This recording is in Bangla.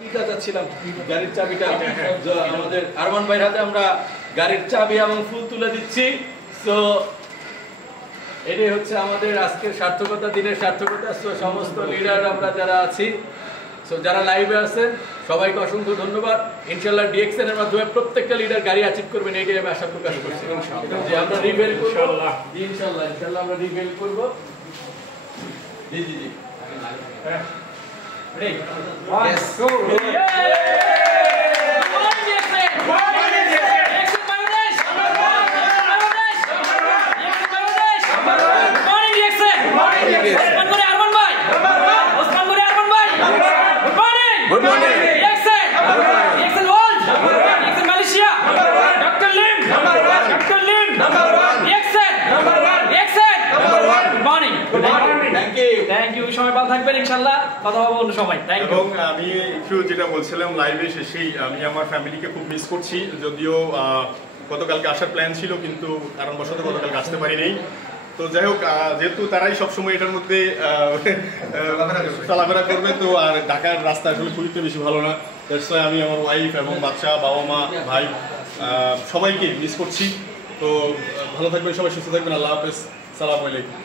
যাচ্ছিলাম গাড়ির চাবিটা আমাদের আরমান ভাইয়ের হাতে আমরা গাড়ির চাবি এবং ফুল তুলে দিচ্ছি। সো এটাই হচ্ছে আমাদের আজকের সার্থকতা, দিনের সার্থকতা। সো সমস্ত লিডার আমরা যারা আছি, সো যারা লাইভে আছেন সবাইকে অসংখ্য ধন্যবাদ। ইনশাআল্লাহ ডিএক্সএন এর মাধ্যমে প্রত্যেকটা লিডার গাড়ি অ্যাচিভ করবেন, এইটাই আমি আশা প্রকাশ করছি। যে আমরা রিভেল করব ইনশাআল্লাহ, ইনশাআল্লাহ আমরা রিভেল করব। জি জি জি হ্যাঁ ready 1 2 Good morning. DXN. DXN World. DXN Malaysia. Dr. Lim. Dr. Lim. DXN. DXN. Good morning. Good morning. Thank you. Thank you. সবাই ভালো থাকবেন ইনশাআল্লাহ। কথা হবে অন্য সময়। Thank you. এবং আমি একটু যেটা বলছিলাম লাইভে শেষেই, আমি আমার ফ্যামিলিকে খুব মিস করছি। যদিও গতকালকে আসার প্ল্যান ছিল, কিন্তু কারণবশত গতকালকে আসতে পারি নাই। তো যাই হোক, যেহেতু তারাই সবসময় এটার মধ্যে চলাফেরা করবে, তো আর ঢাকার রাস্তা আসলে খুব একটা বেশি ভালো না। দ্যাটস ওয়াই আমি আমার ওয়াইফ এবং বাচ্চা, বাবা মা, ভাই সবাইকে মিস করছি। তো ভালো থাকবেন সবাই, সুস্থ থাকবেন। আল্লাহ হাফেজ, সালামু আলাইকুম।